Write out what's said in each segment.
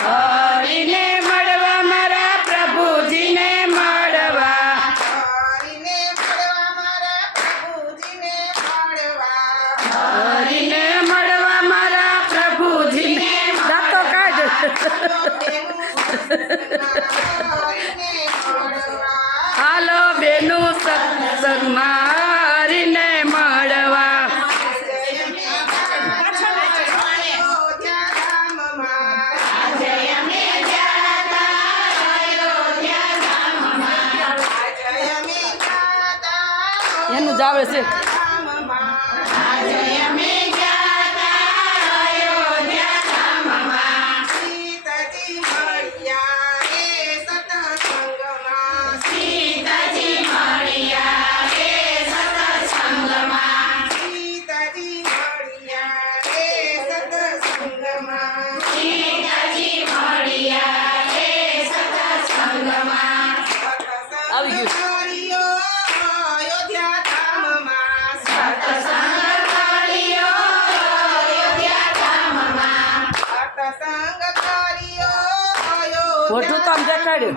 હરીને મળવા મારા પ્રભુજીને મળવા હરીને મળવા મારા પ્રભુજીને દાંતો કાઢ હાલો બેનું સત્સંગમાં હરીને મળવા એનું જ આવે છે આવી ગયું મોટું કામ દેખાડ્યું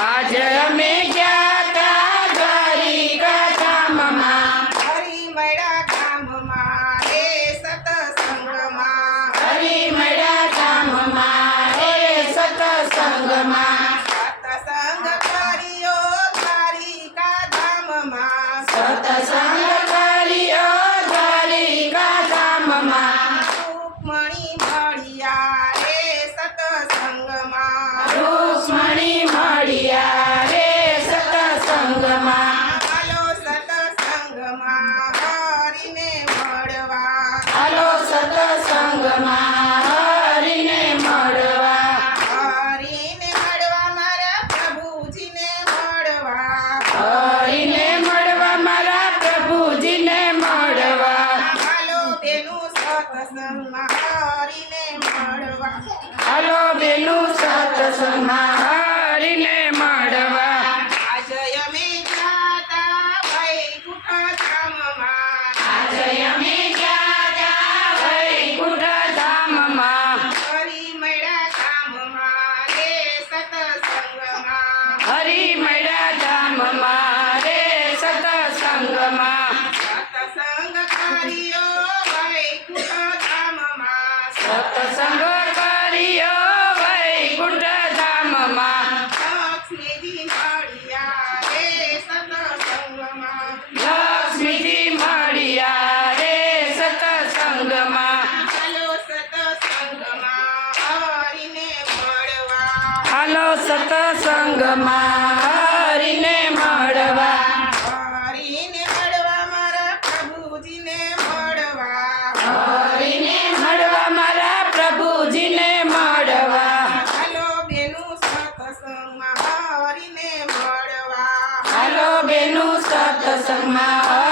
આજે અમે ગયા તા દ્વારિકા ધામમાં હરી મળ્યા ધામમાં રે સતસંગમાં હરી મળ્યા ધામમાં રે સતસંગમાં સતસંગ કર્યો દ્વારિકા ધામમાં સતસંગ કર્યો દ્વારિકા ધામમાં રૂકમણી મળ્યા રે સતસંગમાં રૂકમણી મળ્યા રે સતસંગમાં હાલો સતસંગમાં હરીને મળવા હાલો સતસંગમાં હરીને મળવા મારા પ્રભુજીને મળવા હરીને મળવા મારા પ્રભુજીને મળવા હાલો બેનું સતસંગમાં હરીને મળવા હાલો બેનું સતસંગમાં હરીને મળવા આજે અમે જાતા વૈકુંઠ ધામમાં આજે અમે જાતા વૈકુંઠ ધામમાં હરી મળ્યા ધામમાં રે સતસંગમાં હરી મળ્યા ધામમાં રે સતસંગમાં સતસંગ કર્યો વૈકુંઠ ધામમાં સત્સંગ કર્યો વૈકુંઠ ધામમાં લક્ષ્મીજી મળ્યા રે સત્સંગમાં લક્ષ્મીજી મળ્યા રે સત્સંગમાં હાલો સત્સંગમાં હરિને મળવા હાલો સત્સંગમાં હરિને મળવા હરિને મળવા મારા પ્રભુજીને મળવા હરિને મળવા મારા પ્રભુજીને મળવા હાલો બેનું સત્સંગમાં હરિને મળવા હાલો બેનું સત્સંગમાં